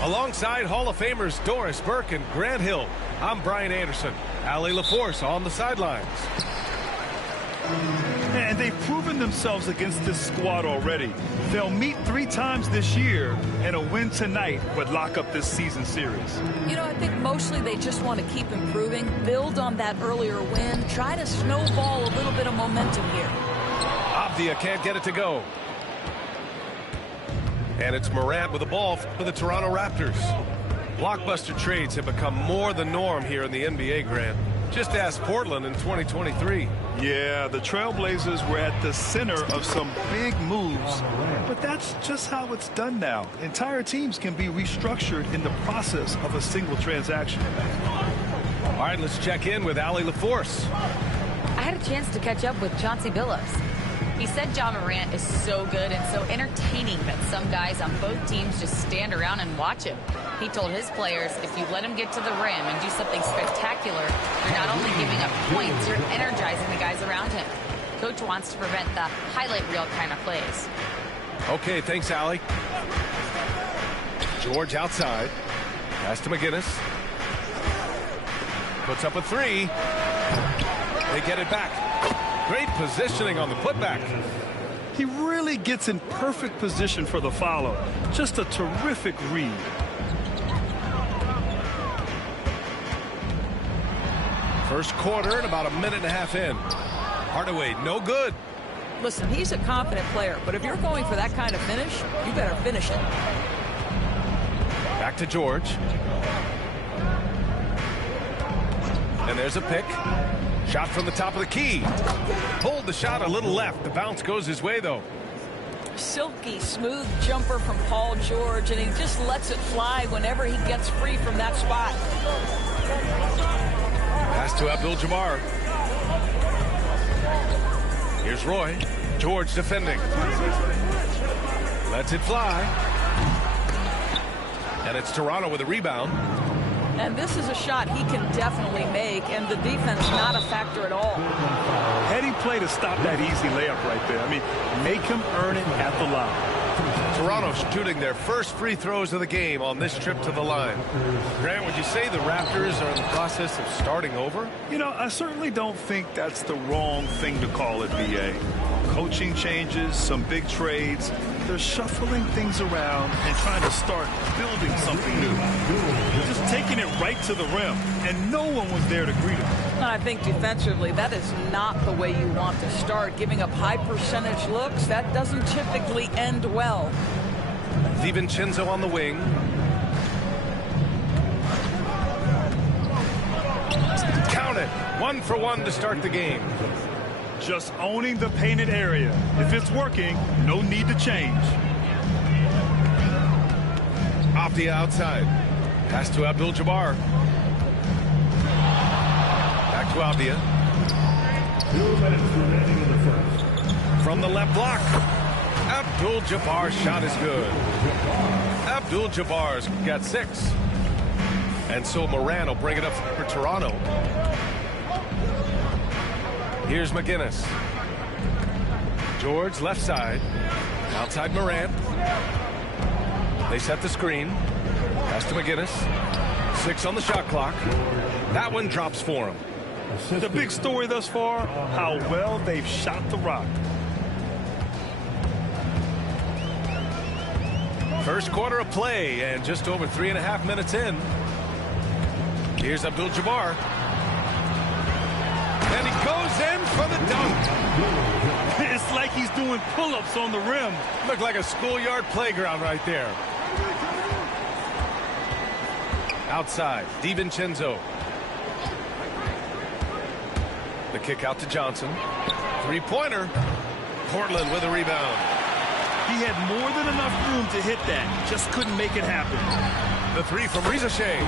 Alongside Hall of Famers Doris Burke and Grant Hill, I'm Brian Anderson. Allie LaForce on the sidelines. And they've proven themselves against this squad already. They'll meet 3 times this year, and a win tonight would lock up this season series. You know, I think mostly they just want to keep improving, build on that earlier win, try to snowball a little bit of momentum here. Avdia can't get it to go. And it's Morant with the ball for the Toronto Raptors. Blockbuster trades have become more the norm here in the NBA, Grant. Just ask Portland in 2023. Yeah, the Trailblazers were at the center of some big moves, but that's just how it's done now. Entire teams can be restructured in the process of a single transaction. All right, let's check in with Allie LaForce. I had a chance to catch up with Chauncey Billups. He said Ja Morant is so good and so entertaining that some guys on both teams just stand around and watch him. He told his players, if you let him get to the rim and do something spectacular, you're not only giving up points, you're energizing the guys around him. Coach wants to prevent the highlight reel kind of plays. Okay, thanks, Allie. George outside. Pass to McGinnis. Puts up a 3. They get it back. Great positioning on the putback. He really gets in perfect position for the follow. Just a terrific read. First quarter and about a minute and a half in. Hardaway, no good. Listen, he's a confident player, but if you're going for that kind of finish, you better finish it. Back to George. And there's a pick. Shot from the top of the key. Pulled the shot a little left. The bounce goes his way, though. Silky smooth jumper from Paul George, and he just lets it fly whenever he gets free from that spot. Pass to Abdul-Jabbar. Here's Roy. George defending. Lets it fly. And it's Toronto with a rebound. And this is a shot he can definitely make, and the defense not a factor at all. Heady play to stop that easy layup right there. I mean, make him earn it at the line. Toronto shooting their first free throws of the game on this trip to the line. Grant, would you say the Raptors are in the process of starting over? You know, I certainly don't think that's the wrong thing to call it, B.A. Coaching changes, some big trades. They're shuffling things around and trying to start building something new. Just taking it right to the rim, and no one was there to greet him. And I think defensively, that is not the way you want to start. Giving up high percentage looks, that doesn't typically end well. DiVincenzo on the wing. Count it. 1 for 1 to start the game. Just owning the painted area. If it's working, no need to change. Off the outside. Pass to Abdul-Jabbar. Back to Avdia. From the left block. Abdul-Jabbar's shot is good. Abdul-Jabbar's got 6. And so Morant will bring it up for Toronto. Here's McGinnis. George left side. Outside Morant. They set the screen. Pass to McGinnis. 6 on the shot clock. That one drops for him. The big story thus far, how well they've shot the rock. First quarter of play and just over 3.5 minutes in. Here's Abdul-Jabbar. And he goes in for the dunk. It's like he's doing pull-ups on the rim. Looked like a schoolyard playground right there. Outside, DiVincenzo. The kick out to Johnson. Three-pointer. Portland with a rebound. He had more than enough room to hit that. Just couldn't make it happen. The three from Rizachet.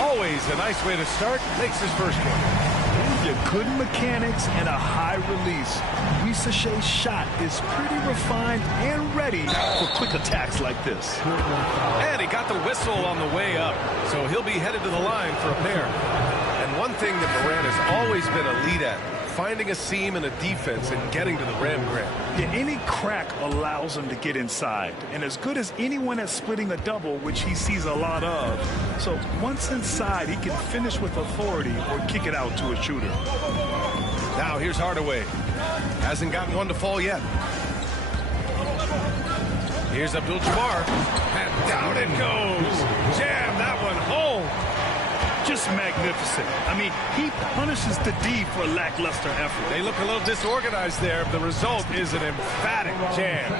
Always a nice way to start. Makes his first one. Your good mechanics and a high release. Rizachet's shot is pretty refined and ready for quick attacks like this. And he got the whistle on the way up. So he'll be headed to the line for a pair. And one thing that Morant has always been elite at, finding a seam in a defense and getting to the rim, Grant. Yeah, any crack allows him to get inside. And as good as anyone at splitting a double, which he sees a lot of. So once inside, he can finish with authority or kick it out to a shooter. Now here's Hardaway. Hasn't gotten one to fall yet. Here's Abdul-Jabbar. And down it goes. Jam that one home. Just magnificent. I mean, he punishes the D for lackluster effort. They look a little disorganized there. The result is an emphatic jam.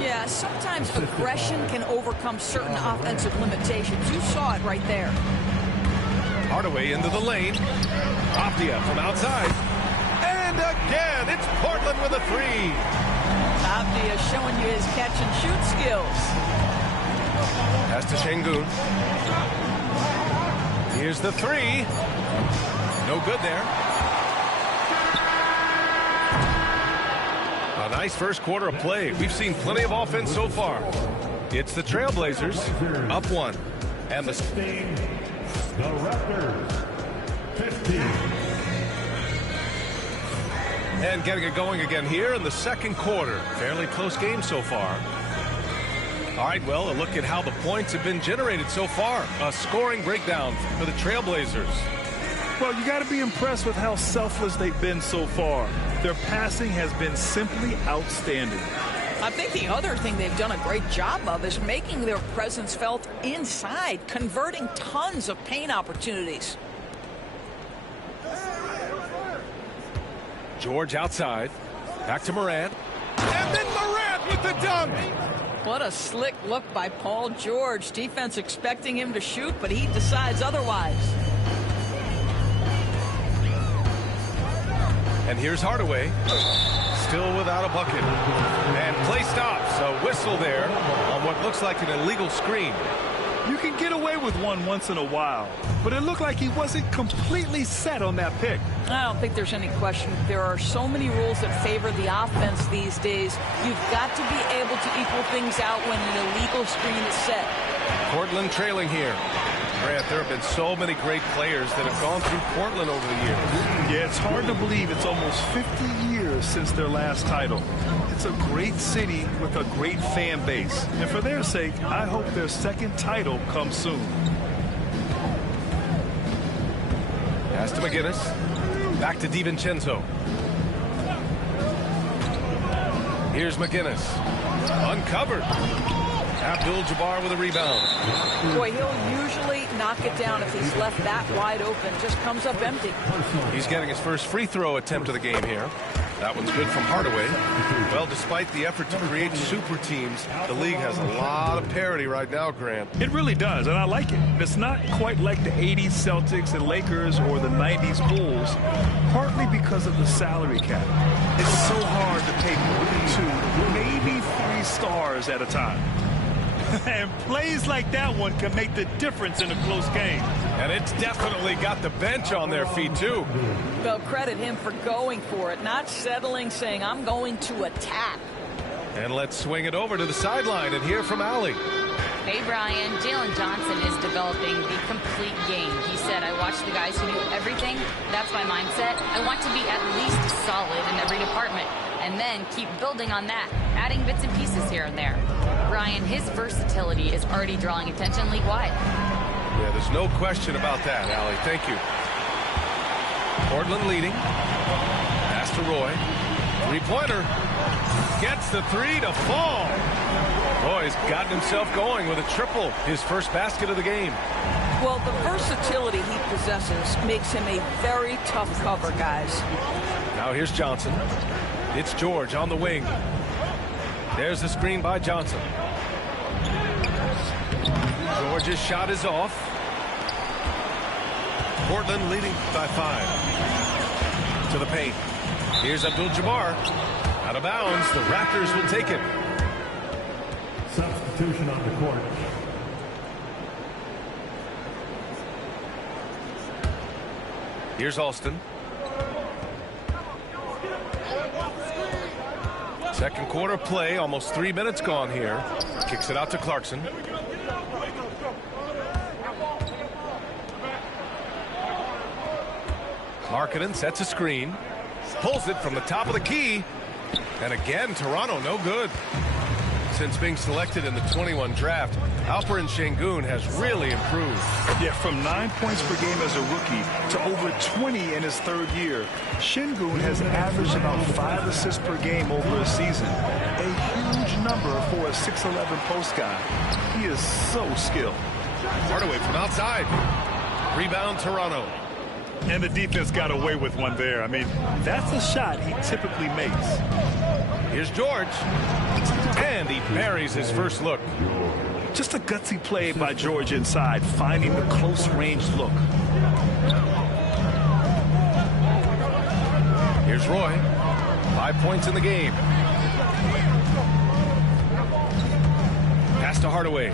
Yeah, sometimes aggression can overcome certain offensive limitations. You saw it right there. Hardaway into the lane. Apia from outside. And again, it's Portland with a three. Apia showing you his catch-and-shoot skills. Pass to Şengün. Here's the three. No good there. A nice first quarter of play. We've seen plenty of offense so far. It's the Trailblazers up one. And the Raptors 15. And getting it going again here in the second quarter. Fairly close game so far. All right, well, a look at how the points have been generated so far. A scoring breakdown for the Trailblazers. Well, you got to be impressed with how selfless they've been so far. Their passing has been simply outstanding. I think the other thing they've done a great job of is making their presence felt inside, converting tons of paint opportunities. George outside. Back to Morant. And then Morant with the dunk. What a slick look by Paul George. Defense expecting him to shoot, but he decides otherwise. And here's Hardaway. Still without a bucket. And play stops. A whistle there on what looks like an illegal screen. You can get away with one once in a while, but it looked like he wasn't completely set on that pick. I don't think there's any question. There are so many rules that favor the offense these days. You've got to be able to equal things out when an illegal screen is set. Portland trailing here. Grant, there have been so many great players that have gone through Portland over the years. Yeah, it's hard to believe it's almost 50 years since their last title. It's a great city with a great fan base. And for their sake, I hope their second title comes soon. Pass to McGinnis. Back to DiVincenzo. Here's McGinnis. Uncovered. Abdul-Jabbar with a rebound. Boy, he'll usually knock it down if he's left that wide open. Just comes up empty. He's getting his first free throw attempt of the game here. That one's good from Hardaway. Well, despite the effort to create super teams, the league has a lot of parity right now, Grant. It really does, and I like it. It's not quite like the 80s Celtics and Lakers or the 90s Bulls, partly because of the salary cap. It's so hard to pay more than 2, maybe 3 stars at a time. And plays like that one can make the difference in a close game. And it's definitely got the bench on their feet, too. They'll credit him for going for it, not settling, saying, I'm going to attack. And let's swing it over to the sideline and hear from Allie. Hey, Brian. Jalen Johnson is developing the complete game. He said, I watch the guys who do everything. That's my mindset. I want to be at least solid in every department. And then keep building on that, adding bits and pieces here and there. Brian, his versatility is already drawing attention league-wide. Yeah, there's no question about that, Allie. Thank you. Portland leading. Pass to Roy. Three-pointer. Gets the three to fall. Roy's gotten himself going with a triple. His first basket of the game. Well, the versatility he possesses makes him a very tough cover, guys. Now here's Johnson. It's George on the wing. There's the screen by Johnson. George's shot is off. Portland leading by 5. To the paint. Here's Abdul-Jabbar. Out of bounds. The Raptors will take it. Substitution on the court. Here's Alston. Second quarter play, almost 3 minutes gone here. Kicks it out to Clarkson. Markkanen sets a screen. Pulls it from the top of the key. And again, Toronto no good. Since being selected in the 21 draft, Alperen Sengun has really improved. Yeah, from 9 points per game as a rookie to over 20 in his third year. Sengun has averaged about 5 assists per game over a season. A huge number for a 6'11 post guy. He is so skilled. Hardaway from outside. Rebound Toronto. And the defense got away with one there. I mean, that's a shot he typically makes. Here's George. And he buries his first look. Just a gutsy play by George inside, finding the close range look. Here's Roy. 5 points in the game. Pass to Hardaway.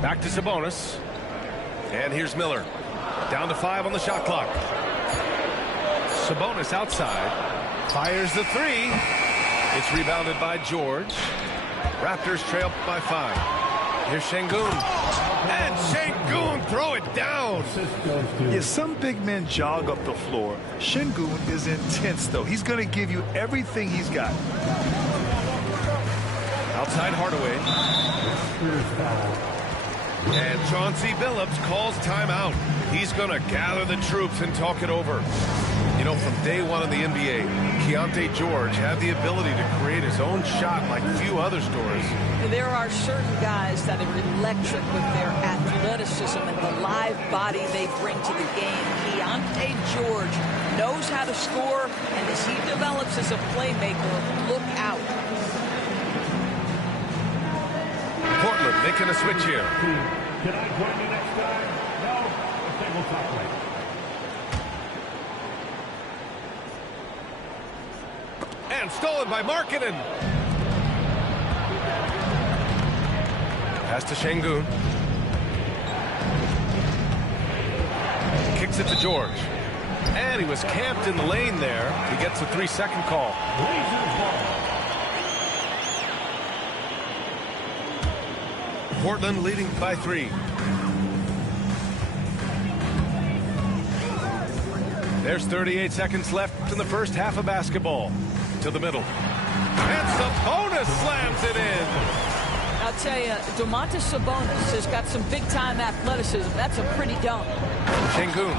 Back to Sabonis. And here's Miller. Down to 5 on the shot clock. Sabonis outside. Fires the three. It's rebounded by George. Raptors trail by 5. Here's Sengun. And Sengun throw it down. Yeah, some big men jog up the floor. Sengun is intense, though. He's going to give you everything he's got. Outside Hardaway. And Chauncey Billups calls timeout. He's going to gather the troops and talk it over. You know, from day one in the NBA, Keontae George had the ability to create his own shot like few other stores. There are certain guys that are electric with their athleticism and the live body they bring to the game. Keontae George knows how to score, and as he develops as a playmaker, look out. Portland making a switch here. Can I join you next time? No? Okay, we'll talk later. And stolen by Markkanen. Pass to Sengun. Kicks it to George. And he was camped in the lane there. He gets a 3-second call. Portland leading by 3. There's 38 seconds left in the first half of basketball. To the middle. And Sabonis slams it in. I'll tell you, Domantas Sabonis has got some big-time athleticism. That's a pretty dunk. Sengun.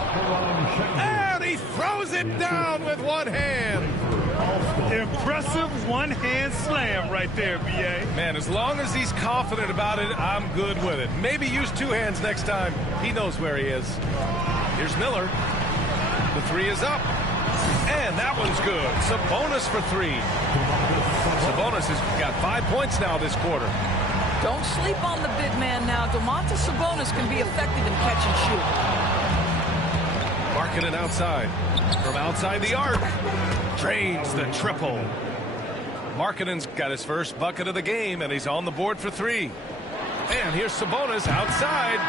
And he throws it down with one hand. Impressive one-hand slam right there, B.A. Man, as long as he's confident about it, I'm good with it. Maybe use 2 hands next time. He knows where he is. Here's Miller. The 3 is up. And that one's good. Sabonis for 3. Sabonis has got 5 points now this quarter. Don't sleep on the big man now. Domantas Sabonis can be effective in catch and shoot. Markkanen outside. From outside the arc. Drains the triple. Markkanen's got his first bucket of the game, and he's on the board for 3. And here's Sabonis outside.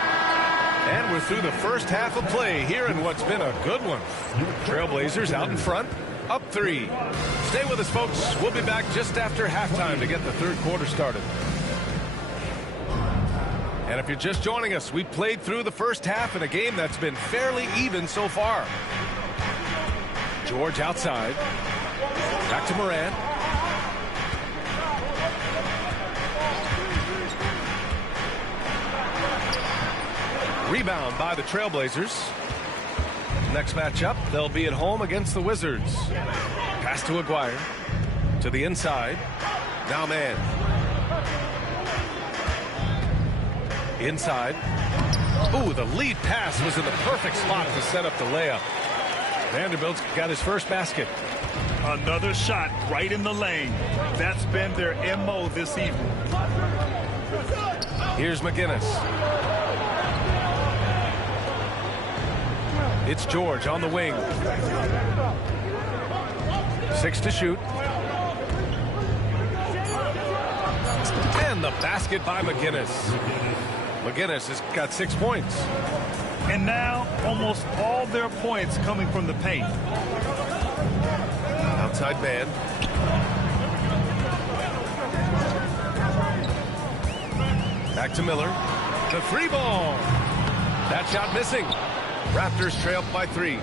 And we're through the first half of play here in what's been a good one. Trailblazers out in front, up 3. Stay with us, folks. We'll be back just after halftime to get the third quarter started. And if you're just joining us, we played through the first half in a game that's been fairly even so far. George outside. Back to Morant. Rebound by the Trailblazers. Next matchup, they'll be at home against the Wizards. Pass to Aguirre. To the inside. Now man. Inside. Ooh, the lead pass was in the perfect spot to set up the layup. Vanderbilt's got his first basket. Another shot right in the lane. That's been their MO this evening. Here's McGinnis. It's George on the wing. 6 to shoot. And the basket by McGinnis. McGinnis has got 6 points. And now almost all their points coming from the paint. Outside man. Back to Miller. The 3 ball. That shot missing. Raptors trail by 3.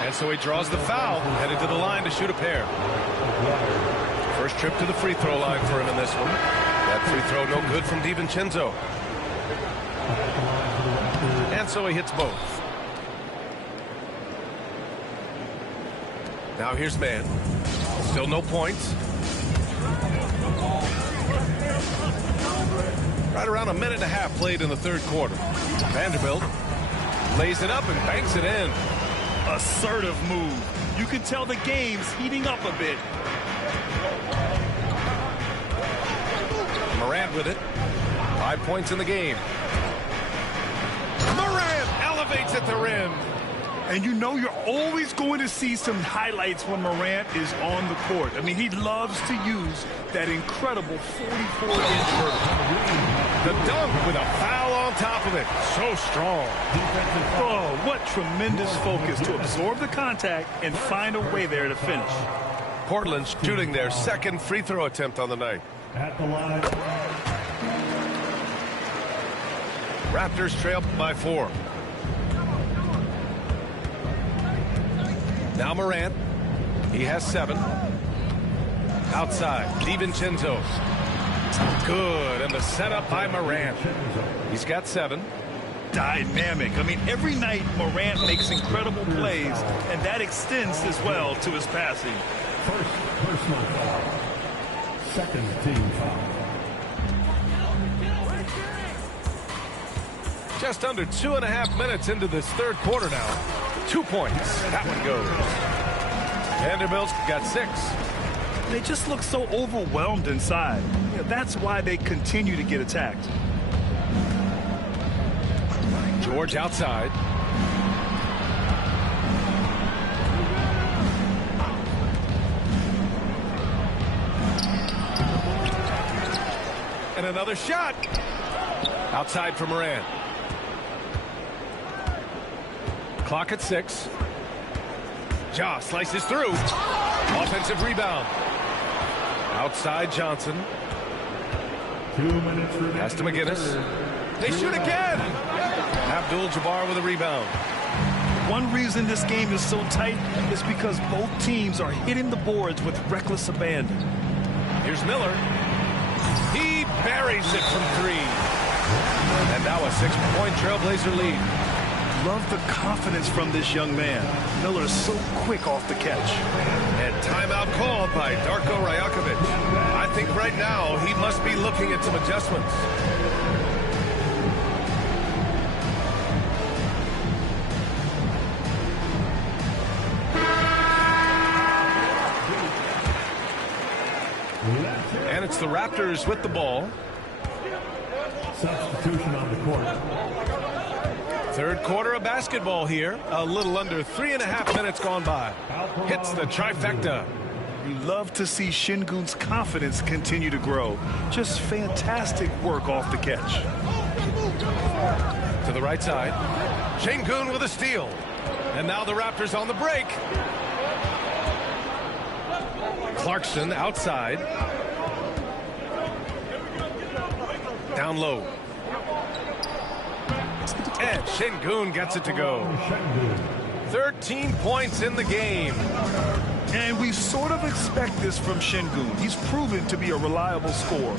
And so he draws the foul, headed to the line to shoot a pair. First trip to the free throw line for him in this one. That free throw no good from DiVincenzo. And so he hits both. Now here's man. Still no points. Right around a minute and a half played in the third quarter. Vanderbilt lays it up and banks it in. Assertive move. You can tell the game's heating up a bit. Morant with it. 5 points in the game. Morant elevates at the rim. And you know you're always going to see some highlights when Morant is on the court. I mean, he loves to use that incredible 44-inch vertical. The dunk with a foul on top of it. So strong. Oh, what tremendous focus to absorb the contact and find a way there to finish. Portland shooting their second free throw attempt on the night. At the line. Raptors trail by 4. Now Morant. He has 7. Outside, DiVincenzo. Good, and the setup by Morant. He's got 7. Dynamic. I mean, every night Morant makes incredible plays, and that extends as well to his passing. First personal foul. Second team foul. Just under 2.5 minutes into this third quarter now. 2 points. That one goes. Vanderbilt's got 6. They just look so overwhelmed inside. You know, that's why they continue to get attacked. George outside. And another shot. Outside for Morant. Clock at 6. Ja slices through. Offensive rebound. Outside Johnson. 2 minutes remaining. Pass to McGinnis. They shoot again. Abdul-Jabbar with a rebound. One reason this game is so tight is because both teams are hitting the boards with reckless abandon. Here's Miller. He buries it from 3. And now a 6-point Trailblazer lead. Love the confidence from this young man. Miller is so quick off the catch. And timeout called by Darko Rajakovic. I think right now he must be looking at some adjustments. And it's the Raptors with the ball. Substitution on the court. Third quarter of basketball here. A little under 3.5 minutes gone by. Hits the trifecta. You love to see Şengün's confidence continue to grow. Just fantastic work off the catch. To the right side. Şengün with a steal. And now the Raptors on the break. Clarkson outside. Down low. And Şengün gets it to go. 13 points in the game. And we sort of expect this from Şengün. He's proven to be a reliable scorer.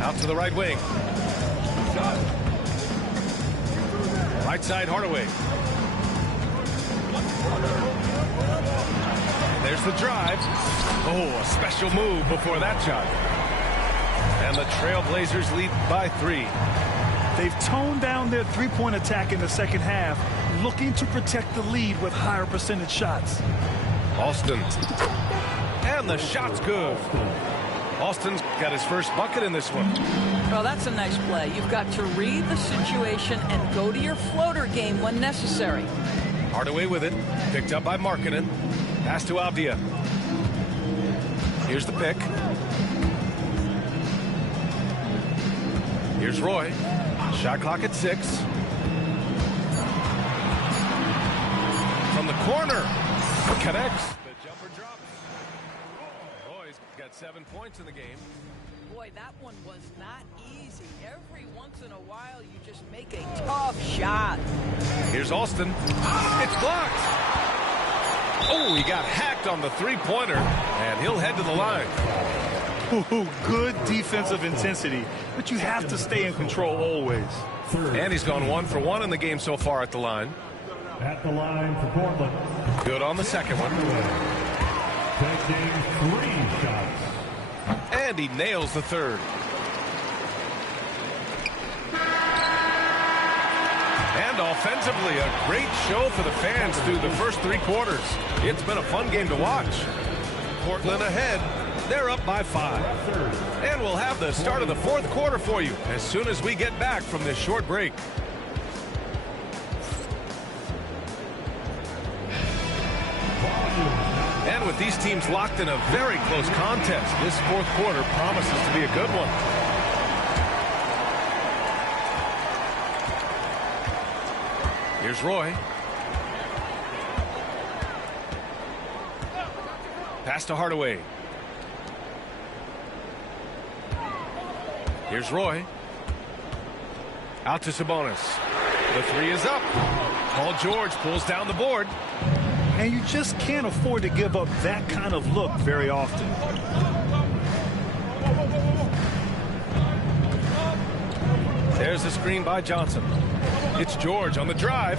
Out to the right wing. Right side, Hardaway. There's the drive. Oh, a special move before that shot. And the Trailblazers lead by 3. They've toned down their three-point attack in the second half, looking to protect the lead with higher percentage shots. Alston. And the shot's good. Austin's got his first bucket in this one. Well, that's a nice play. You've got to read the situation and go to your floater game when necessary. Hardaway with it. Picked up by Markkanen. Pass to Avdia. Here's the pick. Here's Roy. Shot clock at 6. From the corner. Connects. The jumper drops. Roy's got 7 points in the game. Boy, that one was not easy. Every once in a while, you just make a tough shot. Here's Austin. It's blocked. Oh, he got hacked on the three-pointer, and he'll head to the line. Ooh, good defensive intensity, but you have to stay in control always. And he's gone 1 for 1 in the game so far at the line. At the line for Portland. Good on the second one. Taking 3 shots. And he nails the third. And offensively, a great show for the fans through the first 3 quarters. It's been a fun game to watch. Portland ahead. They're up by 5. And we'll have the start of the 4th quarter for you as soon as we get back from this short break. And with these teams locked in a very close contest, this 4th quarter promises to be a good one. Here's Roy. Pass to Hardaway. Here's Roy. Out to Sabonis. The 3 is up. Paul George pulls down the board. And you just can't afford to give up that kind of look very often. There's the screen by Johnson. It's George on the drive.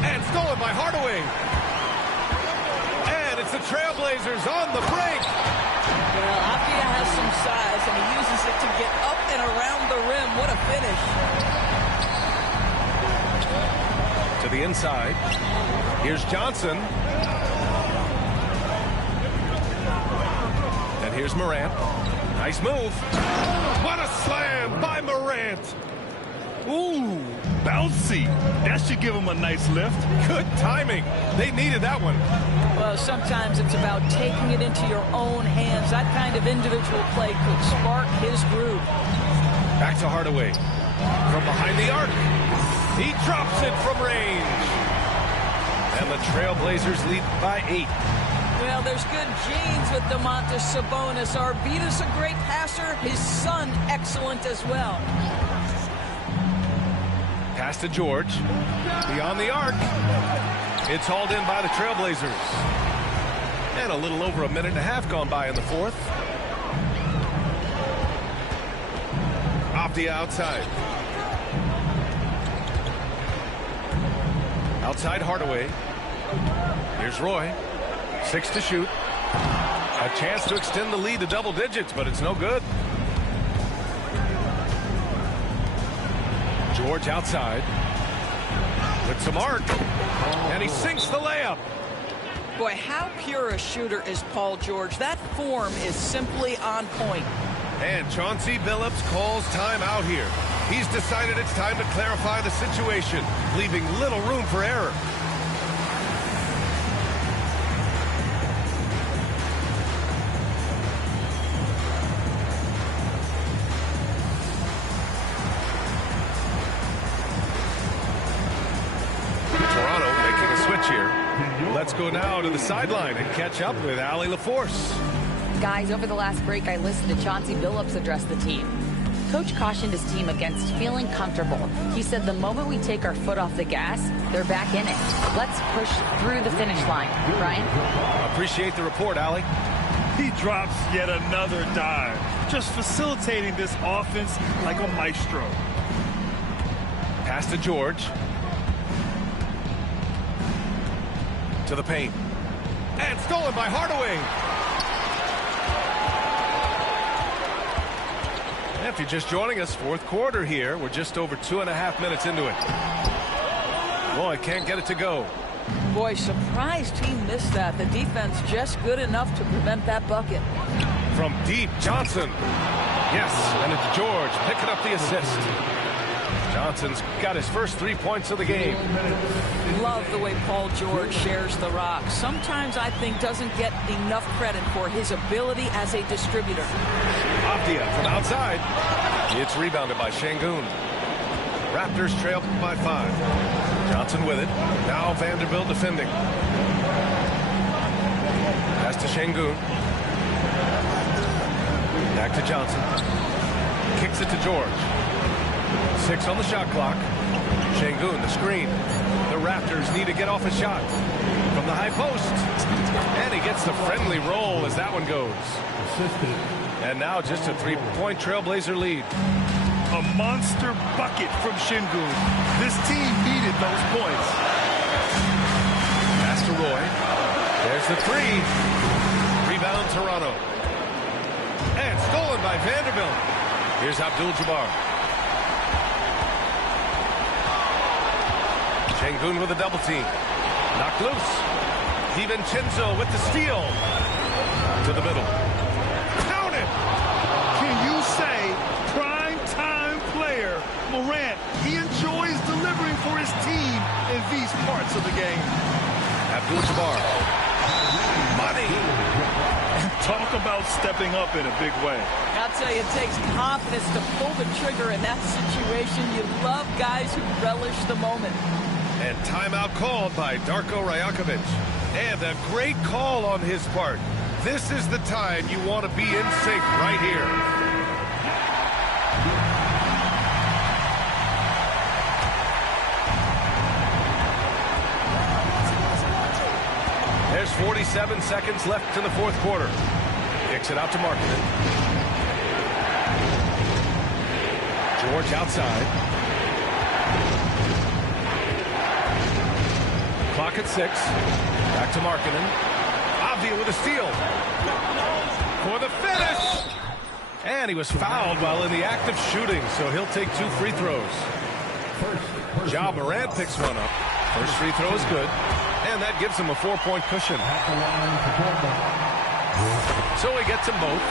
And stolen by Hardaway. And it's the Trailblazers on the break. Well, Avdia has some size, and he uses it to get up and around the rim. What a finish. To the inside. Here's Johnson. And here's Morant. Nice move. What a slam by Morant. Ooh, bouncy. That should give him a nice lift. Good timing. They needed that one. Well, sometimes it's about taking it into your own hands. That kind of individual play could spark his groove. Back to Hardaway. From behind the arc. He drops it from range. And the Trailblazers lead by 8. Well, there's good genes with Domantas Sabonis. Arvida's a great passer. His son, excellent as well. Pass to George. Beyond the arc. It's hauled in by the Trailblazers. And a little over a minute and a half gone by in the 4th. Avdia outside. Outside Hardaway. Here's Roy. 6 to shoot. A chance to extend the lead to double digits, but it's no good. George outside. With some arc. And he sinks the layup. Boy, how pure a shooter is Paul George. That form is simply on point. And Chauncey Billups calls time out here. He's decided it's time to clarify the situation, leaving little room for error. Toronto making a switch here. Let's go now to the sideline and catch up with Allie LaForce. Guys, over the last break, I listened to Chauncey Billups address the team. Coach cautioned his team against feeling comfortable. He said the moment we take our foot off the gas, they're back in it. Let's push through the finish line. Brian? Appreciate the report, Allie. He drops yet another dive, just facilitating this offense like a maestro. Pass to George. To the paint. And stolen by Hardaway. If you're just joining us, 4th quarter here. We're just over 2.5 minutes into it. Boy, can't get it to go. Boy, surprised he missed that. The defense just good enough to prevent that bucket. From deep, Johnson. Yes, and it's George picking up the assist. Johnson's got his first 3 points of the game. Love the way Paul George shares the rock. Sometimes I think doesn't get enough credit for his ability as a distributor. Avdia from outside. It's rebounded by Şengün. Raptors trail by 5. Johnson with it. Now Vanderbilt defending. Pass to Şengün. Back to Johnson. Kicks it to George. 6 on the shot clock. Şengün, the screen. The Raptors need to get off a shot from the high post. And he gets the friendly roll as that one goes. And now just a 3-point Trailblazer lead. A monster bucket from Şengün. This team needed those points. Pass to Roy. There's the 3. Rebound Toronto. And stolen by Vanderbilt. Here's Abdul-Jabbar. Şengün with a double team. Knocked loose. DiVincenzo with the steal. To the middle. Count it! Can you say prime time player Morant, he enjoys delivering for his team in these parts of the game. Abdul-Jabbar. Money! Talk about stepping up in a big way. I'll tell you, it takes confidence to pull the trigger in that situation. You love guys who relish the moment. And timeout called by Darko Rajakovic. And a great call on his part. This is the time you want to be in sync right here. There's 47 seconds left in the fourth quarter. Kicks it out to Markkanen. George outside. Clock at 6. Back to Markkanen. Avdia with a steal. For the finish! And he was fouled while in the act of shooting, so he'll take 2 free throws. Ja Morant picks one up. First free throw is good. And that gives him a 4-point cushion. So he gets them both.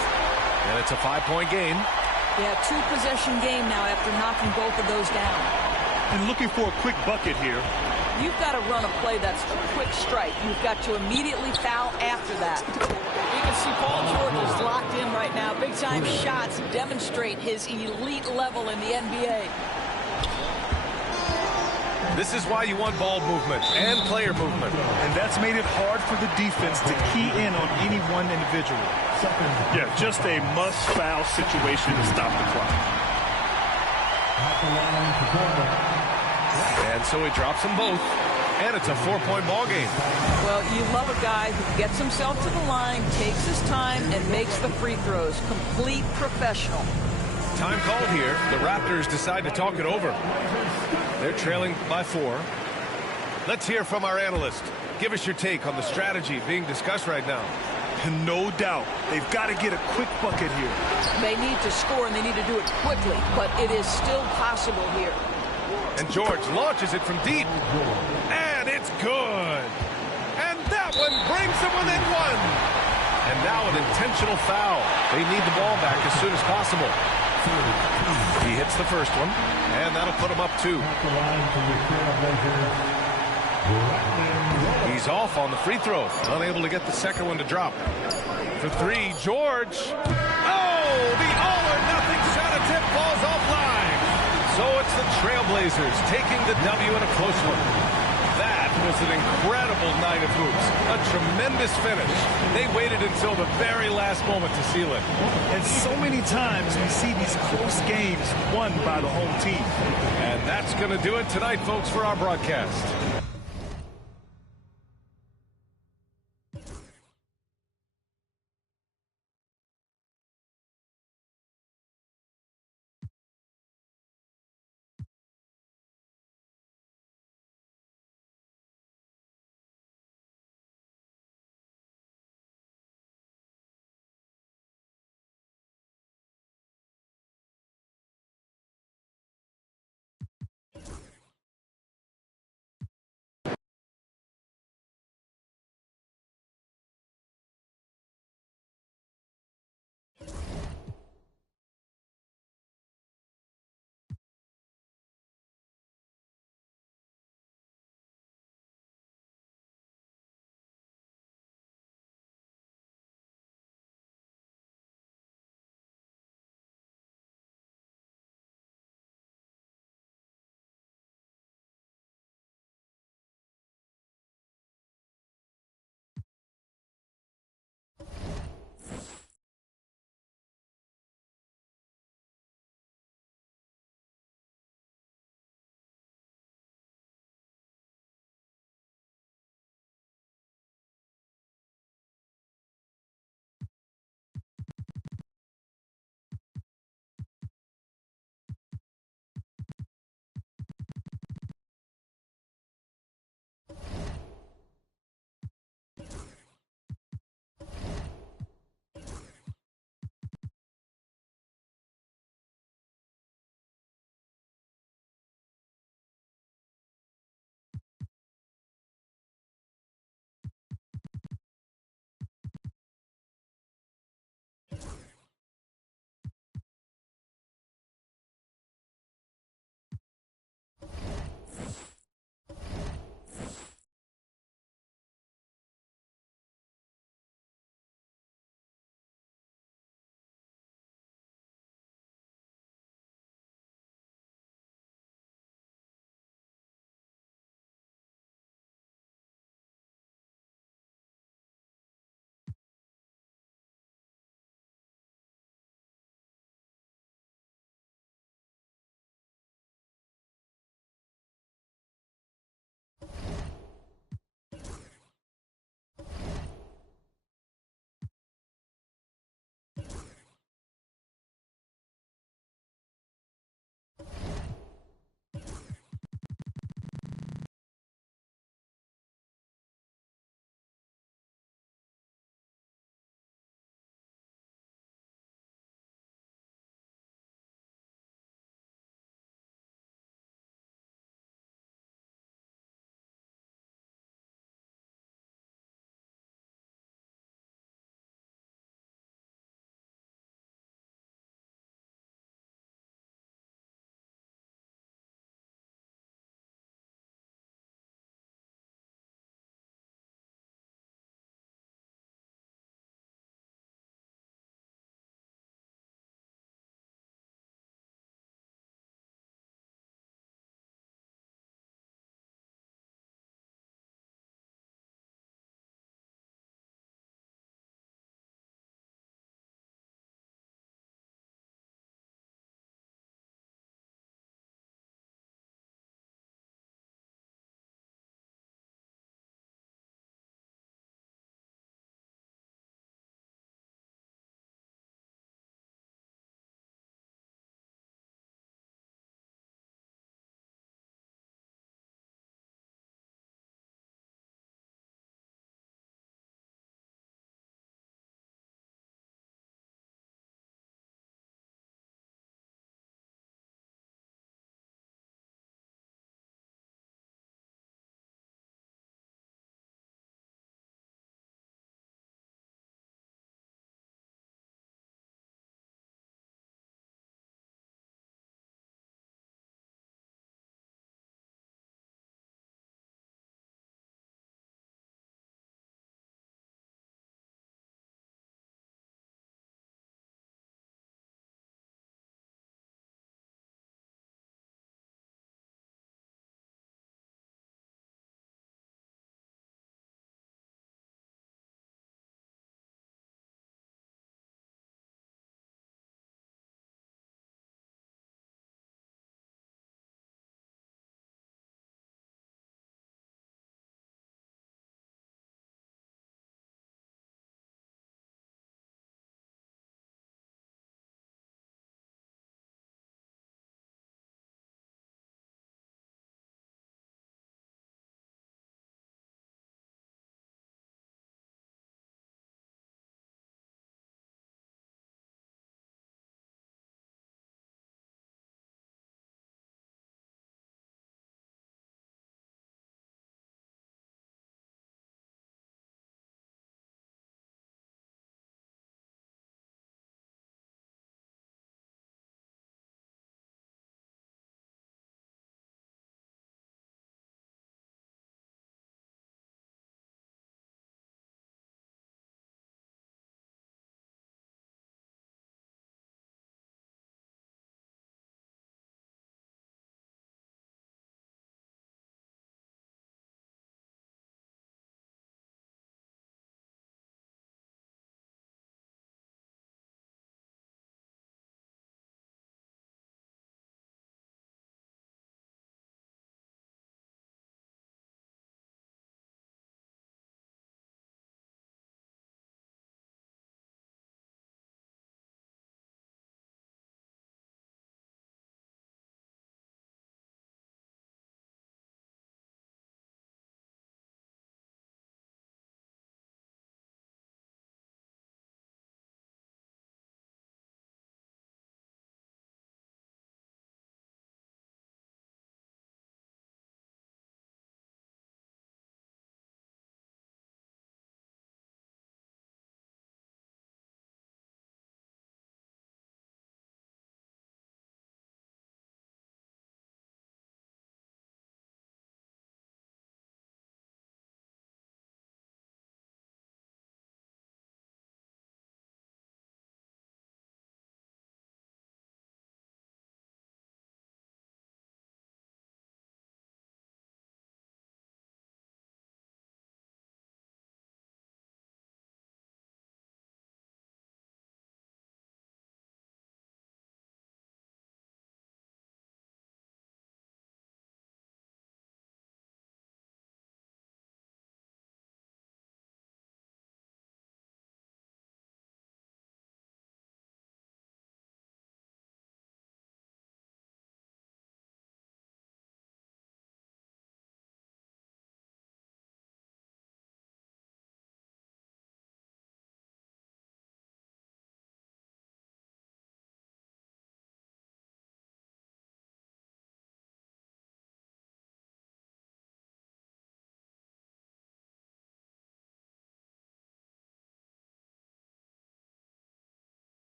And it's a 5-point game. Yeah, 2-possession game now after knocking both of those down. And looking for a quick bucket here. You've got to run a play that's a quick strike. You've got to immediately foul after that. You can see Paul George is locked in right now. Big-time shots demonstrate his elite level in the NBA. This is why you want ball movement and player movement. And that's made it hard for the defense to key in on any one individual. Yeah, just a must-foul situation to stop the clock. And so he drops them both. And it's a 4-point ball game. Well, you love a guy who gets himself to the line, takes his time, and makes the free throws. Complete professional. Time called here. The Raptors decide to talk it over. They're trailing by 4. Let's hear from our analyst. Give us your take on the strategy being discussed right now. And no doubt, they've got to get a quick bucket here. They need to score, and they need to do it quickly, but it is still possible here. And George launches it from deep. And it's good. And that one brings them within 1. And now an intentional foul. They need the ball back as soon as possible. He hits the first one, and that'll put him up 2. He's off on the free throw, unable to get the second one to drop. For 3, George. Oh, the all-or-nothing shot attempt falls offline. So it's the Trailblazers taking the W in a close one. That was an incredible night of hoops. A tremendous finish. They waited until the very last moment to seal it. And so many times we see these close games won by the home team. And that's going to do it tonight, folks, for our broadcast.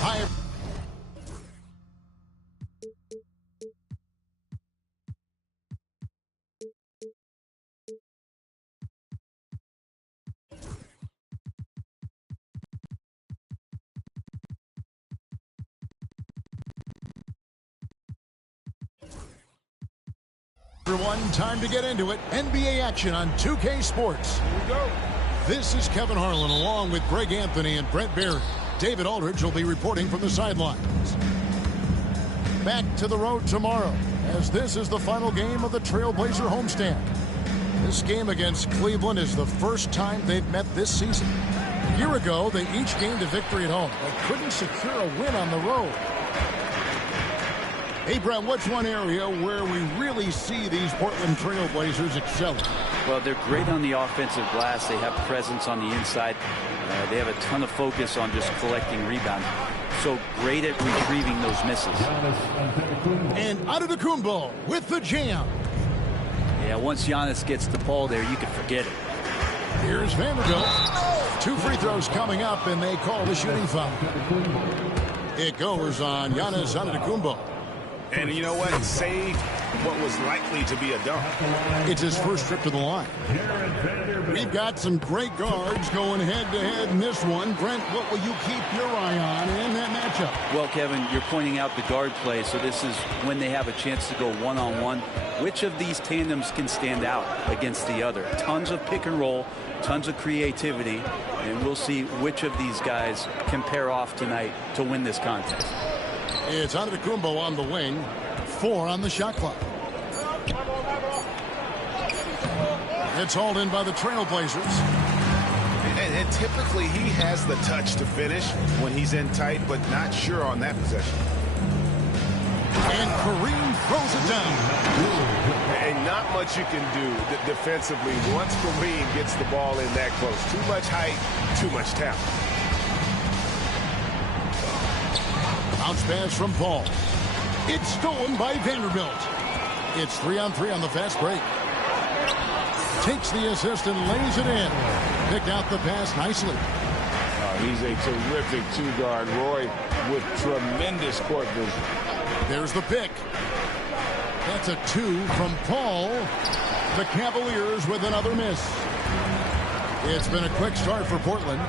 Hi. Everyone, time to get into it. NBA action on 2K Sports. Here we go. This is Kevin Harlan along with Greg Anthony and Brent Barry. David Aldridge will be reporting from the sidelines. Back to the road tomorrow, as this is the final game of the Trailblazer homestand. This game against Cleveland is the first time they've met this season. A year ago, they each gained a victory at home, but couldn't secure a win on the road. Hey, Brent, what's one area where we really see these Portland Trailblazers excelling? Well, they're great on the offensive glass. They have presence on the inside. They have a ton of focus on just collecting rebounds. So great at retrieving those misses. And Antetokounmpo with the jam. Yeah, once Giannis gets the ball there, you can forget it. Here's Vanderbilt. 2 free throws coming up, and they call the shooting foul. It goes on Giannis Antetokounmpo. And you know what? Saved what was likely to be a dunk. It's his first trip to the line. We've got some great guards going head-to-head in this one. Brent, what will you keep your eye on in that matchup? Well, Kevin, you're pointing out the guard play, so this is when they have a chance to go one-on-one. Which of these tandems can stand out against the other? Tons of pick and roll, tons of creativity, and we'll see which of these guys can pair off tonight to win this contest. It's Antetokounmpo on the wing, 4 on the shot clock. It's hauled in by the Trailblazers. And typically he has the touch to finish when he's in tight, but not sure on that possession. And Kareem throws it down. And not much you can do defensively once Kareem gets the ball in that close. Too much height, too much talent. Bounce pass from Paul. It's stolen by Vanderbilt. It's 3-on-3 on the fast break. Takes the assist and lays it in. Picked out the pass nicely. He's a terrific two-guard, Roy, with tremendous court vision. There's the pick. That's a 2 from Paul. The Cavaliers with another miss. It's been a quick start for Portland.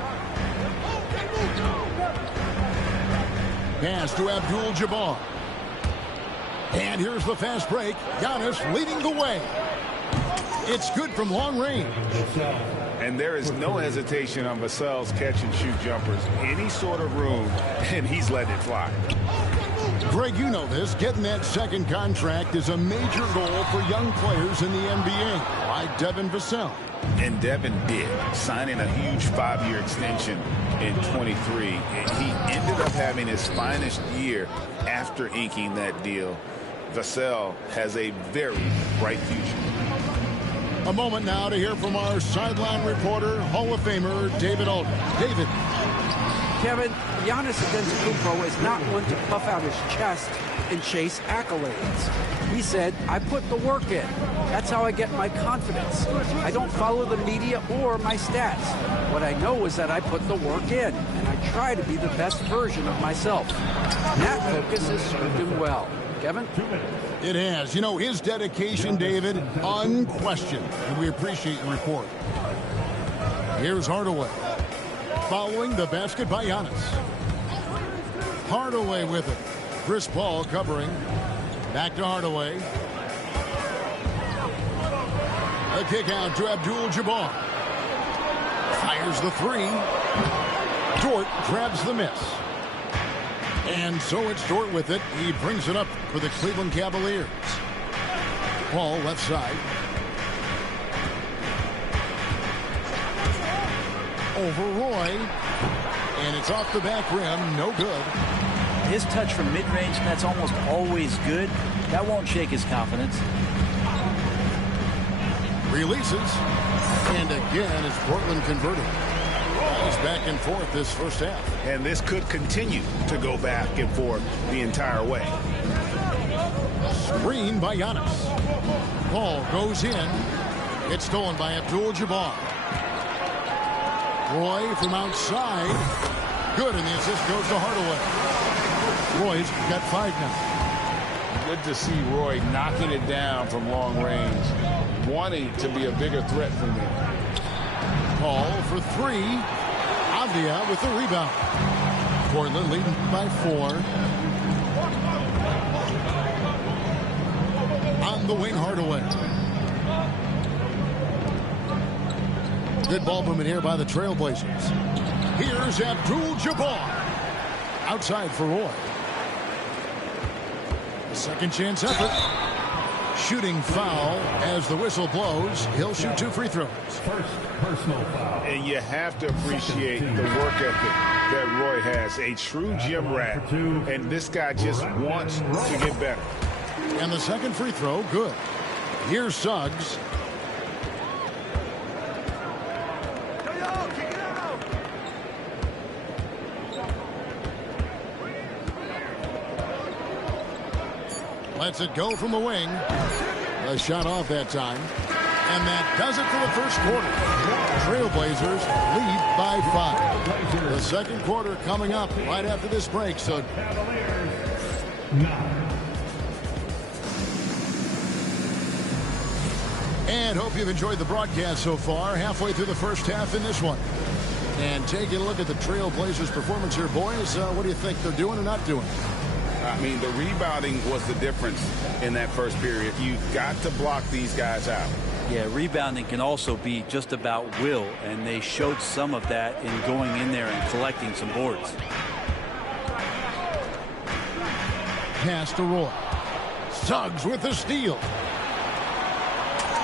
Pass to Abdul-Jabbar. And here's the fast break. Giannis leading the way. It's good from long range. And there is no hesitation on Vassell's catch-and-shoot jumpers. Any sort of room, and he's letting it fly. Greg, you know this. Getting that second contract is a major goal for young players in the NBA, like Devin Vassell. And Devin did, signing a huge 5-year extension in 23. And he ended up having his finest year after inking that deal. Vassell has a very bright future. A moment now to hear from our sideline reporter, Hall of Famer David Aldridge. David. Kevin, Giannis Antetokounmpo is not one to puff out his chest and chase accolades. He said, I put the work in. That's how I get my confidence. I don't follow the media or my stats. What I know is that I put the work in, and I try to be the best version of myself. And that focus has served him well. Kevin? It has. You know, his dedication, David, unquestioned. And we appreciate the report. Here's Hardaway. Following the basket by Giannis. Hardaway with it. Chris Paul covering. Back to Hardaway. A kick out to Abdul-Jabbar. Fires the 3. Dort grabs the miss. And so it's Dort with it. He brings it up for the Cleveland Cavaliers. Paul left side. Over Roy. And it's off the back rim. No good. His touch from mid-range, that's almost always good. That won't shake his confidence. Releases. And again, it's Portland converted. It's back and forth this first half. And this could continue to go back and forth the entire way. Screen by Giannis. Ball goes in. It's stolen by Abdul-Jabbar. Roy from outside. Good, and the assist goes to Hardaway. Roy's got 5 now. Good to see Roy knocking it down from long range, wanting to be a bigger threat from there. Paul for 3. Avdia with the rebound. Portland leading by 4. On the wing, Hardaway. Good ball movement here by the Trailblazers. Here's Abdul-Jabbar. Outside for Roy. A second chance effort. Shooting foul as the whistle blows. He'll shoot 2 free throws. First personal foul. And you have to appreciate the work ethic that Roy has. A true gym rat. And this guy just wants to get better. And the second free throw, good. Here's Suggs. Lets it go from the wing. A shot off that time. And that does it for the first quarter. Trailblazers lead by 5. The second quarter coming up right after this break. So and hope you've enjoyed the broadcast so far. Halfway through the first half in this one. And taking a look at the Trailblazers' performance here, boys. What do you think they're doing or not doing? I mean, the rebounding was the difference in that first period. You've got to block these guys out. Yeah, rebounding can also be just about will, and they showed some of that in going in there and collecting some boards. Pass to Roy. Suggs with the steal.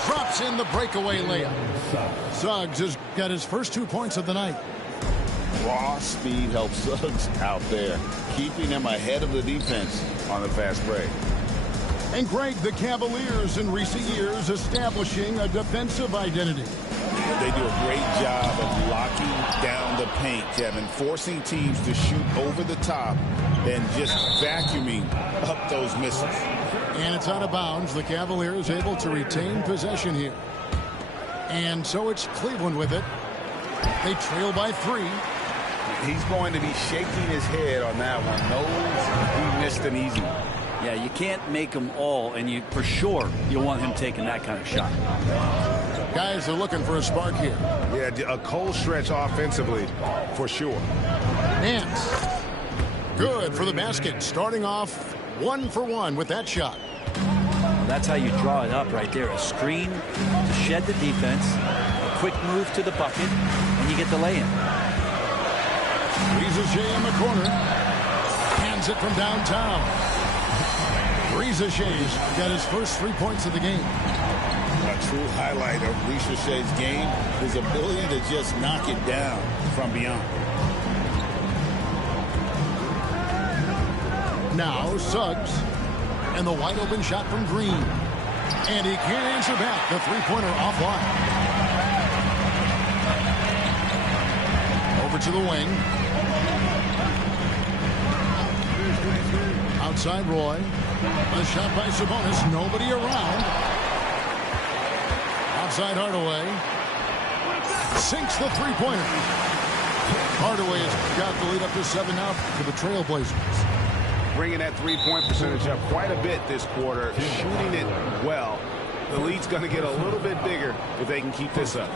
Drops in the breakaway layup. Suggs has got his first 2 points of the night. Raw speed helps Suggs out there, keeping him ahead of the defense on the fast break. And Greg, the Cavaliers in recent years establishing a defensive identity. They do a great job of locking down the paint, Kevin, forcing teams to shoot over the top and just vacuuming up those misses. And it's out of bounds. The Cavaliers able to retain possession here. And so it's Cleveland with it. They trail by 3. He's going to be shaking his head on that one. Knows he missed an easy one. Yeah, you can't make them all, and you for sure you want him taking that kind of shot. Guys are looking for a spark here. Yeah, a cold stretch offensively, for sure. Nance. Good for the basket. Starting off 1 for 1 with that shot. That's how you draw it up right there. A screen to shed the defense, a quick move to the bucket, and you get the lay-in. Reza Shea in the corner. Hands it from downtown. Reza Shea's got his first 3 points of the game. A true highlight of Reza Shea's game, his ability to just knock it down from beyond. Now Suggs. And the wide open shot from Green. And he can't answer back. The three-pointer offline. Over to the wing. Outside Roy. A shot by Sabonis. Nobody around. Outside Hardaway. Sinks the three-pointer. Hardaway has got the lead up to 7 now for the Trailblazers. Bringing that three-point percentage up quite a bit this quarter, shooting it well. The lead's going to get a little bit bigger if they can keep this up.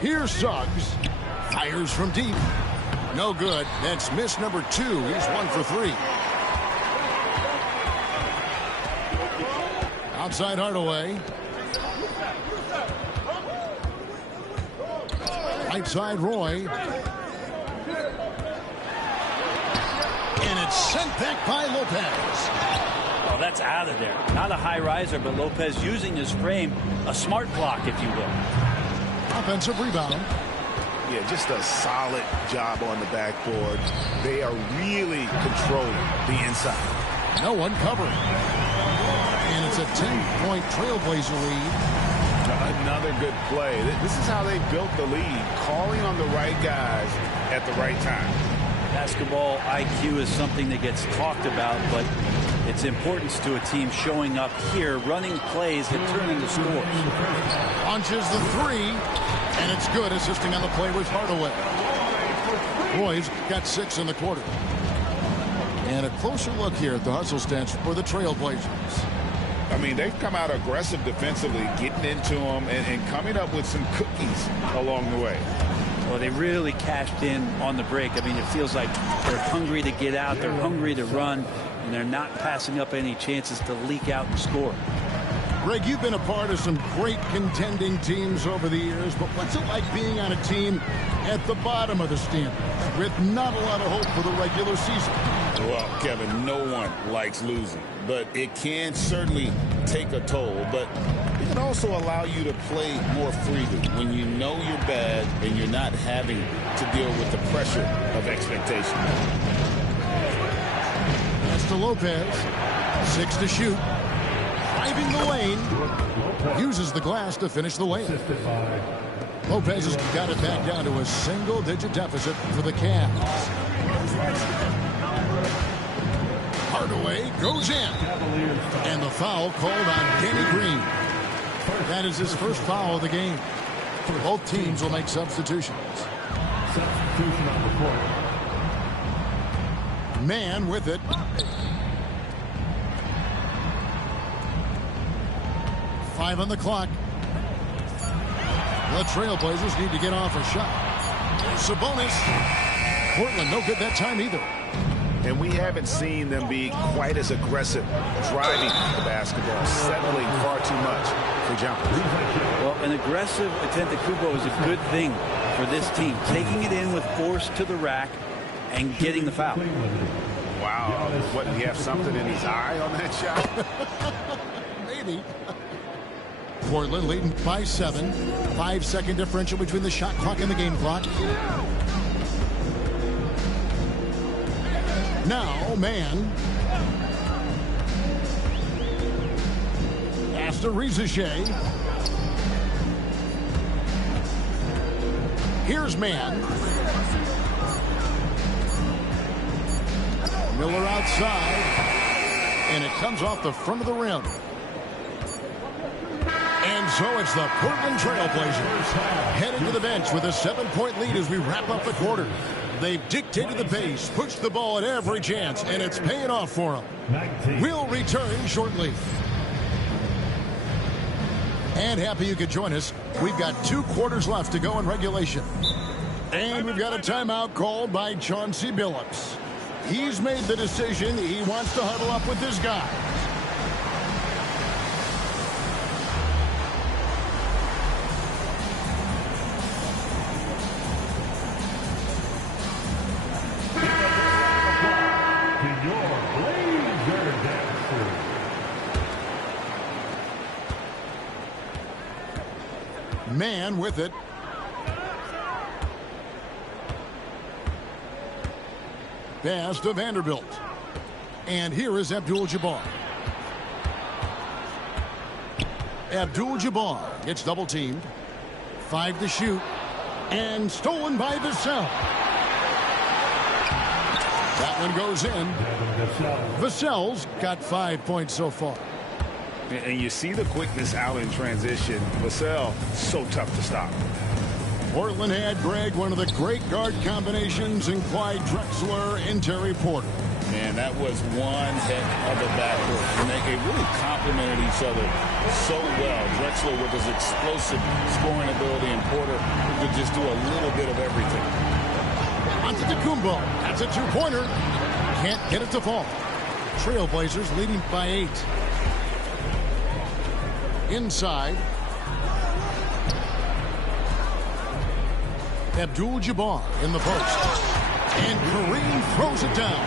Here's Suggs. Fires from deep. No good. That's miss number 2. He's 1 for 3. Outside Hardaway. Right side Roy. And it's sent back by Lopez. Oh, that's out of there. Not a high riser, but Lopez using his frame, a smart block, if you will. Offensive rebound. Yeah, just a solid job on the backboard. They are really controlling the inside. No one covering. And it's a 10-point Trailblazer lead. Another good play. This is how they built the lead, calling on the right guys at the right time. Basketball IQ is something that gets talked about, but its importance to a team showing up here, running plays that turn into scores. Launches the three, and it's good. Assisting on the play was Hardaway. Roy's got 6 in the quarter. And a closer look here at the hustle stats for the Trailblazers. I mean, they've come out aggressive defensively, getting into them and coming up with some cookies along the way. Well, they really cashed in on the break. I mean, it feels like they're hungry to get out. They're hungry to run, and they're not passing up any chances to leak out and score. Greg, you've been a part of some great contending teams over the years, but what's it like being on a team at the bottom of the standings with not a lot of hope for the regular season? Well, Kevin, no one likes losing, but it can certainly take a toll. But it can also allow you to play more freely when you know you're bad and you're not having to deal with the pressure of expectation. That's to Lopez. 6 to shoot. Driving the lane. Uses the glass to finish the layup. Lopez has got it back down to a single-digit deficit for the Cavs. Hardaway goes in. And the foul called on Danny Green. That is his first foul of the game. Both teams will make substitutions. Substitution on the court. Man with it. Five on the clock. The Trailblazers need to get off a shot. Sabonis. Portland no good that time either. And we haven't seen them be quite as aggressive driving the basketball, settling far too much for jumpers. Well, an aggressive Antetokounmpo is a good thing for this team. Taking it in with force to the rack and getting the foul. Wow. What, do you have something in his eye on that shot? Maybe. Portland leading by 7. 5-second differential between the shot clock and the game clock. Now, man. After Rizachet. Here's man. Miller outside. And it comes off the front of the rim. And so it's the Portland Trailblazers headed to the bench with a 7-point lead as we wrap up the quarter. They've dictated the pace, pushed the ball at every chance, and it's paying off for them. We'll return shortly. And happy you could join us. We've got 2 quarters left to go in regulation. And we've got a timeout called by Chauncey Billups. He's made the decision he wants to huddle up with his guys. Man with it. Pass to Vanderbilt. And here is Abdul-Jabbar. Abdul-Jabbar gets double teamed. 5 to shoot. And stolen by Vassell. That one goes in. Vassell's got 5 points so far. And you see the quickness out in transition. Vassell, so tough to stop. Portland had, Greg, one of the great guard combinations in Clyde Drexler and Terry Porter. Man, that was one heck of a backcourt. And they really complemented each other so well. Drexler with his explosive scoring ability, and Porter who could just do a little bit of everything. Antetokounmpo. That's a 2-pointer. Can't get it to fall. Trailblazers leading by 8. Inside. Abdul-Jabbar in the post. And Kareem throws it down.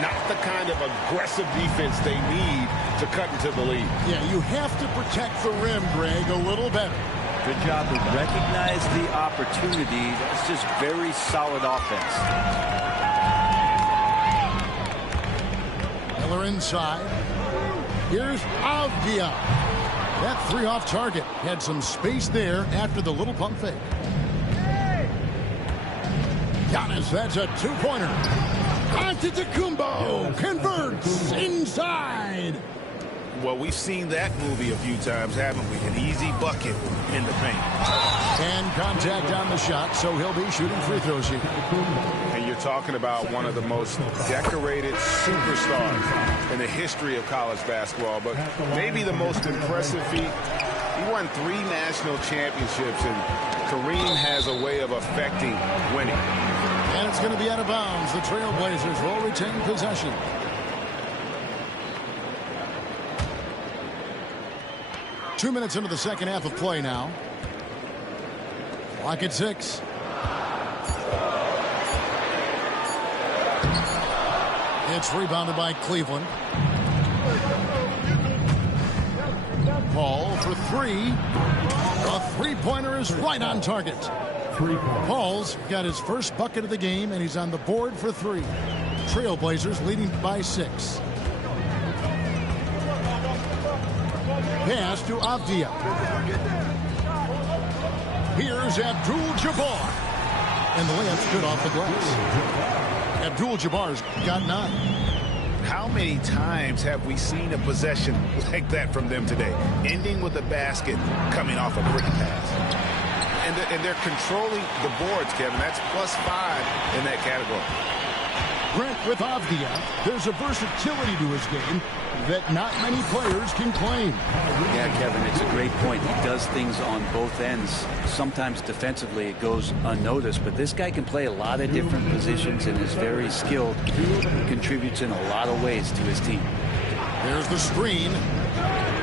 Not the kind of aggressive defense they need to cut into the lead. Yeah, you have to protect the rim, Greg, a little better. Good job to recognize the opportunity. That's just very solid offense. Miller inside. Here's Avdia. That 3 off target had some space there after the little pump fake. Giannis, that's a two-pointer. Antetokounmpo converts inside. Well, we've seen that movie a few times, haven't we? An easy bucket in the paint. And contact on the shot, so he'll be shooting free throws here. And you're talking about one of the most decorated superstars in the history of college basketball, but maybe the most impressive feat. He won 3 national championships, and Kareem has a way of affecting winning. And it's going to be out of bounds. The Trailblazers will retain possession. Two minutes into the second half of play now. Clock at 6. It's rebounded by Cleveland. Paul for 3. A three-pointer is right on target. Paul's got his first bucket of the game, and he's on the board for 3. Trailblazers leading by 6. Pass to Avdia. Here's Abdul-Jabbar. And the layup's good off the glass. Abdul-Jabbar's got 9. How many times have we seen a possession like that from them today? Ending with a basket coming off a brick pass. And they're controlling the boards, Kevin. That's +5 in that category. Brent, with Avdia, there's a versatility to his game that not many players can claim. Yeah, Kevin, it's a great point. He does things on both ends. Sometimes defensively it goes unnoticed, but this guy can play a lot of different positions and is very skilled. He contributes in a lot of ways to his team. There's the screen.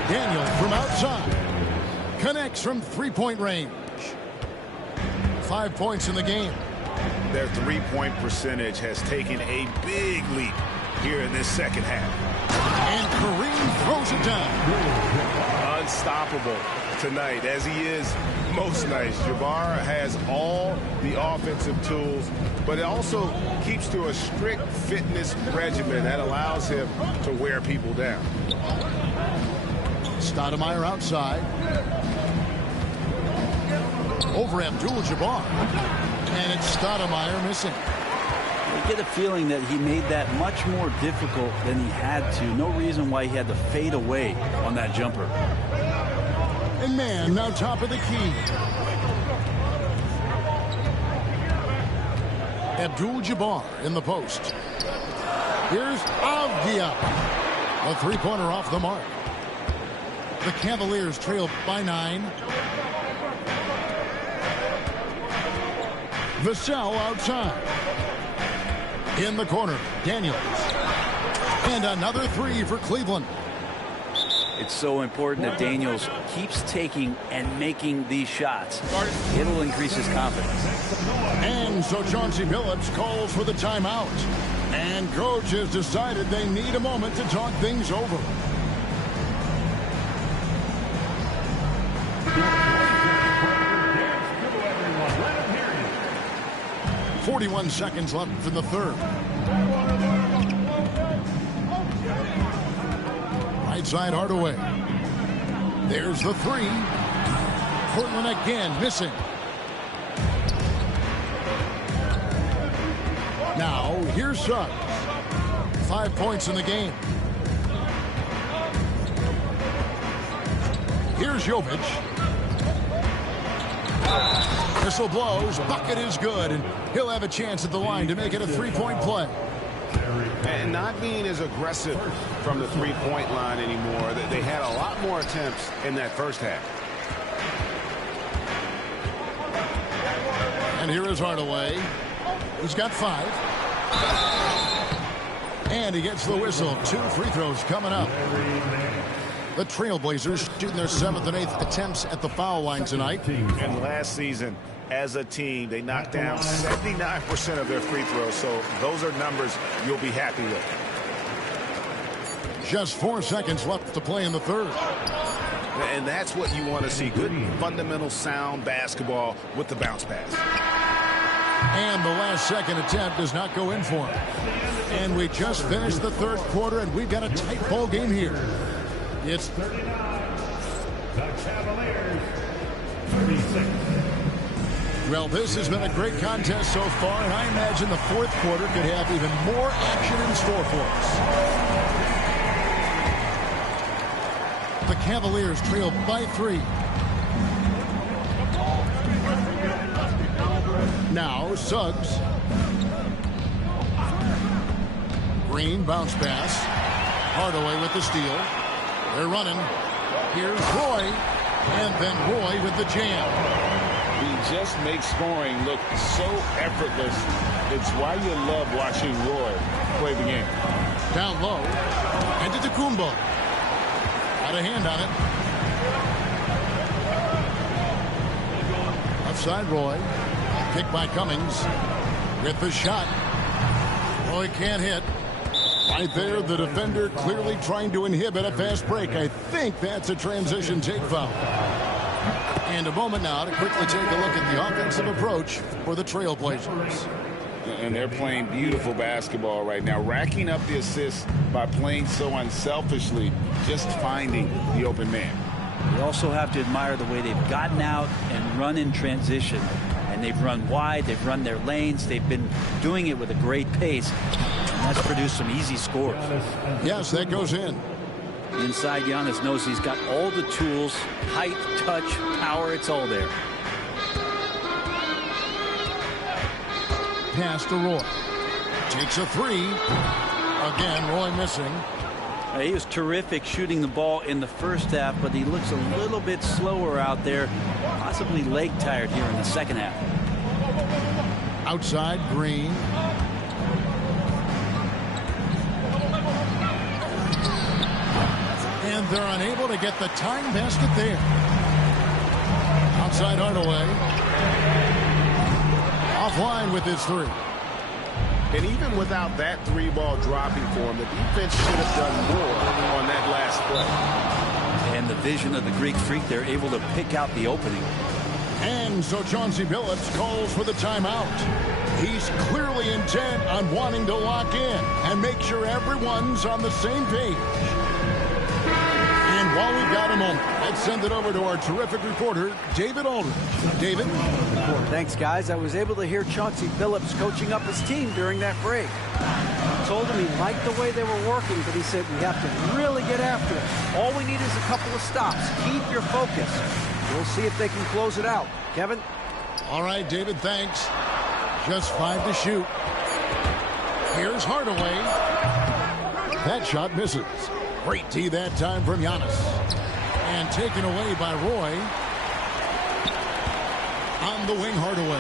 Daniel from outside. Connects from three-point range. 5 points in the game. Their three-point percentage has taken a big leap here in this second half. And Kareem throws it down. Unstoppable tonight, as he is most nights. Jabbar has all the offensive tools, but it also keeps to a strict fitness regimen that allows him to wear people down. Stoudemire outside. Over Abdul-Jabbar. And it's Stoudemire missing. I get a feeling that he made that much more difficult than he had to. No reason why he had to fade away on that jumper. And man, now top of the key. Abdul-Jabbar in the post. Here's Avdia. A three-pointer off the mark. The Cavaliers trail by 9. Vassell outside. In the corner, Daniels. And another 3 for Cleveland. It's so important that Daniels keeps taking and making these shots. It'll increase his confidence. And so Chauncey Billups calls for the timeout. And coach has decided they need a moment to talk things over. .41 seconds left in the third. Right side Hardaway. There's the 3. Portland again missing. Now here's Suggs. 5 points in the game. Here's Jovic. Whistle blows. Bucket is good, and he'll have a chance at the line to make it a three-point play. And not being as aggressive from the three-point line anymore. They had a lot more attempts in that first half. And here is Hardaway. He's got 5. And he gets the whistle. 2 free throws coming up. The Trailblazers shooting their 7th and 8th attempts at the foul line tonight. And last season, as a team, they knocked down 79% of their free throws. So those are numbers you'll be happy with. Just 4 seconds left to play in the third. And that's what you want to see. Good, fundamental, sound basketball with the bounce pass. And the last second attempt does not go in for him. And we just finished the third quarter, and we've got a tight ball game here. It's 39. The Cavaliers, 36. Well, this has been a great contest so far, and I imagine the fourth quarter could have even more action in store for us. The Cavaliers trail by 3. Now, Suggs. Green bounce pass. Hardaway with the steal. They're running. Here's Roy. And then Roy with the jam. He just makes scoring look so effortless. It's why you love watching Roy play the game. Down low. And to Kumbo. Got a hand on it. Outside Roy. Kick by Cummings. With the shot. Roy can't hit. Right there, the defender clearly trying to inhibit a fast break. I think that's a transition take foul. And a moment now to quickly take a look at the offensive approach for the Trailblazers. And they're playing beautiful basketball right now, racking up the assists by playing so unselfishly, just finding the open man. You also have to admire the way they've gotten out and run in transition. And they've run wide, they've run their lanes, they've been doing it with a great pace. And that's produced some easy scores. Yes, that goes in. Inside, Giannis knows he's got all the tools, height, touch, power, it's all there. Pass to Roy. Takes a 3. Again, Roy missing. He was terrific shooting the ball in the first half, but he looks a little bit slower out there, possibly leg tired here in the second half. Outside, Green. And they're unable to get the tying basket there. Outside Hardaway. Offline with his 3. And even without that 3-ball dropping for him, the defense should have done more on that last play. And the vision of the Greek Freak, they're able to pick out the opening. And so Chauncey Billups calls for the timeout. He's clearly intent on wanting to lock in and make sure everyone's on the same page. And while we've got a moment, let's send it over to our terrific reporter, David Aldridge. David? Thanks, guys. I was able to hear Chauncey Billups coaching up his team during that break. I told him he liked the way they were working, but he said we have to really get after it. All we need is a couple of stops. Keep your focus. We'll see if they can close it out. Kevin? All right, David, thanks. Just 5 to shoot. Here's Hardaway. That shot misses. Great D that time from Giannis. And taken away by Roy. On the wing, Hardaway.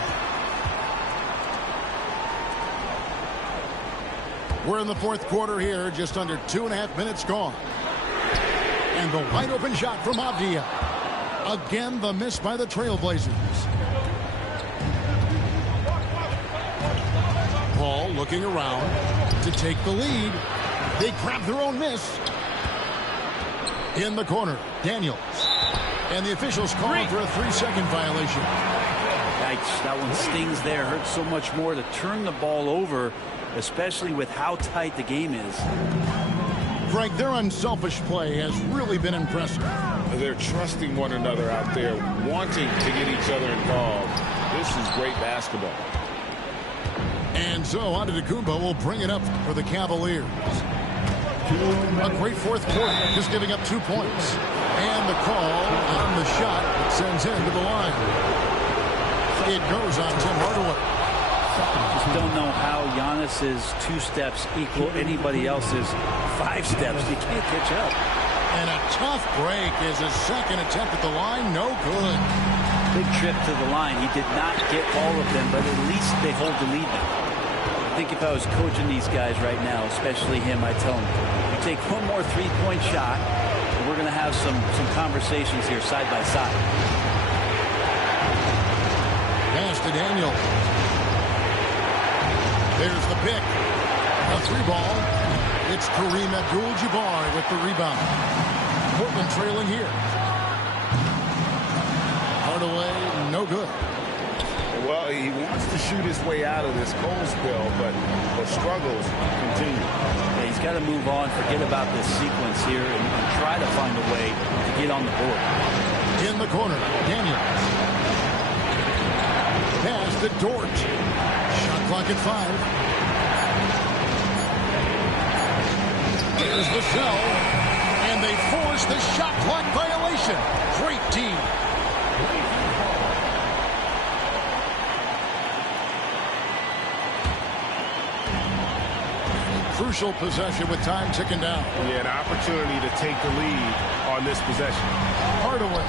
We're in the fourth quarter here, just under 2.5 minutes gone. And the wide open shot from Avdia. Again, the miss by the Trailblazers. Paul looking around to take the lead. They grab their own miss. In the corner, Daniels. And the officials calling for a 3-second violation. Yikes, that one stings there. Hurts so much more to turn the ball over, especially with how tight the game is. Greg, their unselfish play has really been impressive. They're trusting one another out there, wanting to get each other involved. This is great basketball. And so Antetokounmpo will bring it up for the Cavaliers. A great fourth quarter, just giving up 2 points. And the call on the shot that sends him to the line. It goes on Tim Hardaway. Just don't know how Giannis's 2 steps equal anybody else's 5 steps. You can't catch up. And a tough break is his second attempt at the line. No good. Big trip to the line. He did not get all of them, but at least they hold the lead now. I think if I was coaching these guys right now, especially him, I'd tell him, you take one more 3-point shot, and we're going to have some conversations here side by side. Pass to Daniel. There's the pick. A 3-ball. It's Kareem Abdul-Jabbar with the rebound. Portland trailing here. Hardaway, no good. Well, he wants to shoot his way out of this cold spell, but the struggles continue. Yeah, he's got to move on, forget about this sequence here, and try to find a way to get on the board. In the corner, Daniels. to Dort. Shot clock at 5. There's Vassell. And they force the shot clock violation. Great team. Crucial possession with time ticking down. Yeah, an opportunity to take the lead on this possession. Hardaway.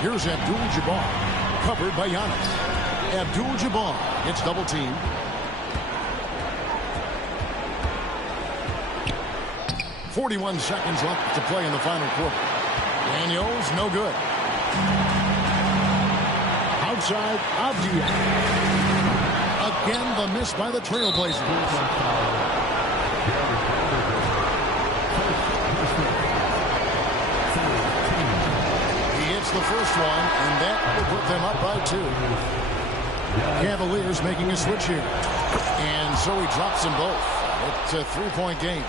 Here's Abdul-Jabbar. Covered by Giannis. Abdul-Jabbar gets double teamed. .41 seconds left to play in the final quarter. Daniels, no good. Outside, Avdija. Again, the miss by the Trailblazers. He hits the first one, and that will put them up by 2. Cavaliers making a switch here. And so he drops them both. It's a 3-point game.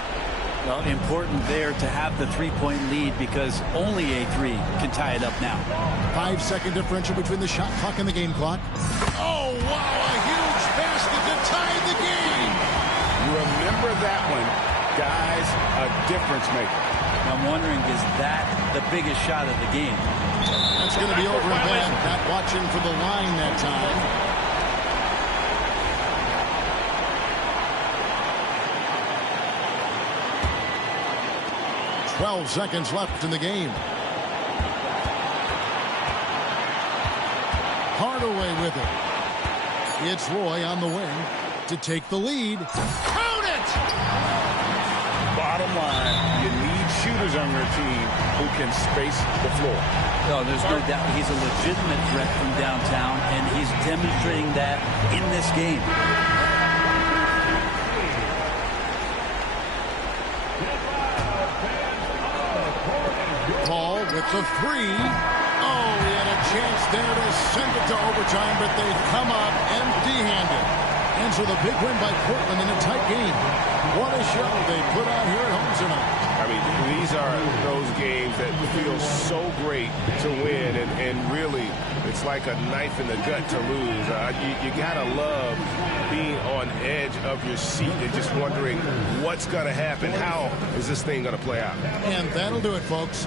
Well, important there to have the 3-point lead because only a 3 can tie it up now. 5-second differential between the shot clock and the game clock. Oh, wow, a huge basket to tie the game. You remember that one, guys, a difference maker. I'm wondering, is that the biggest shot of the game? That's going to be over and back. Not watching for the line that time. 12 seconds left in the game. Hardaway with it. It's Roy on the wing to take the lead. Count it! Bottom line, you need shooters on your team who can space the floor. No, there's no doubt he's a legitimate threat from downtown, and he's demonstrating that in this game. Paul with the 3. Oh, he had a chance there to send it to overtime, but they come up empty-handed. And so the big win by Portland in a tight game. What a show they put on here at home tonight. I mean, these are those games that feel so great to win, and really, it's like a knife in the gut to lose. You gotta love being on edge of your seat and just wondering what's gonna happen. How is this thing gonna play out? And that'll do it, folks.